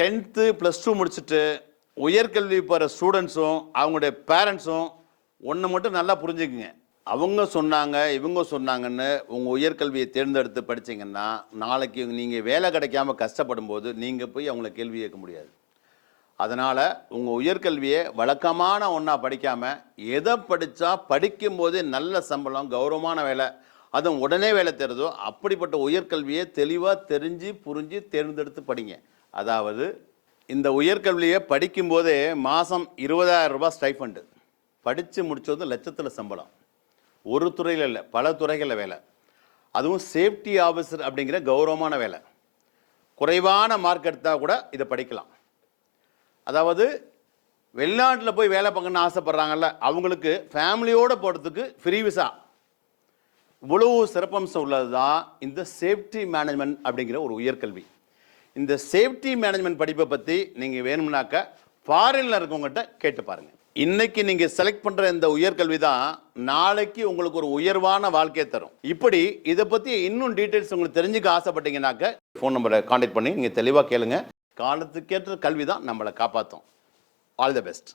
10th +2 முடிச்சுட்டு உயர்கல்வி பெற ஸ்டூடெண்ட்ஸும் அவங்களுடைய பேரண்ட்ஸும் ஒன்று மட்டும் நல்லா புரிஞ்சுக்குங்க. அவங்க சொன்னாங்க இவங்க சொன்னாங்கன்னு உங்கள் உயர்கல்வியை தேர்ந்தெடுத்து படித்தீங்கன்னா நாளைக்கு நீங்கள் வேலை கிடைக்காம கஷ்டப்படும் போது நீங்கள் போய் அவங்கள கேள்வி கேட்க முடியாது. அதனால் உங்கள் உயர்கல்வியை வழக்கமான ஒன்றா படிக்காமல் எதை படித்தா படிக்கும்போதே நல்ல சம்பளம் கௌரவமான வேலை அதுவும் உடனே வேலை தருதோ அப்படிப்பட்ட உயர்கல்வியை தெளிவாக தெரிஞ்சு புரிஞ்சு தேர்ந்தெடுத்து படிங்க. அதாவது இந்த உயர்கல்வியை படிக்கும்போதே மாதம் 20,000 ரூபாய் ஸ்டைஃபண்டு, படித்து முடித்தது லட்சத்தில் சம்பளம். ஒரு துறையில் இல்லை பல துறைகளில் வேலை, அதுவும் சேஃப்டி ஆஃபீஸர் அப்படிங்கிற கௌரவமான வேலை. குறைவான மார்க் எடுத்தால் கூட இதை படிக்கலாம். அதாவது வெளிநாட்டில் போய் வேலை பார்க்கணுன்னு ஆசைப்பட்றாங்கல்ல அவங்களுக்கு ஃபேமிலியோடு போகிறதுக்கு ஃப்ரீ விசா. இவ்வளவு சிறப்பம்சம் உள்ளது தான் இந்த சேஃப்டி மேனேஜ்மெண்ட் அப்படிங்கிற ஒரு உயர்கல்வி. இந்த சேஃப்டி மேனேஜ்மெண்ட் படிப்பை பற்றி நீங்கள் வேணும்னாக்க ஃபாரினில் இருக்கவங்ககிட்ட கேட்டு பாருங்கள். இன்னைக்கு நீங்கள் செலக்ட் பண்ணுற இந்த உயர்கல்வி தான் நாளைக்கு உங்களுக்கு ஒரு உயர்வான வாழ்க்கையை தரும். இப்படி இதை பற்றி இன்னும் டீட்டெயில்ஸ் உங்களுக்கு தெரிஞ்சுக்க ஆசைப்பட்டீங்கன்னாக்க ஃபோன் நம்பரை கான்டாக்ட் பண்ணி நீங்கள் தெளிவாக கேளுங்க. காலத்துக்கேற்ற கல்வி தான் நம்மளை காப்பாற்றும். All the best.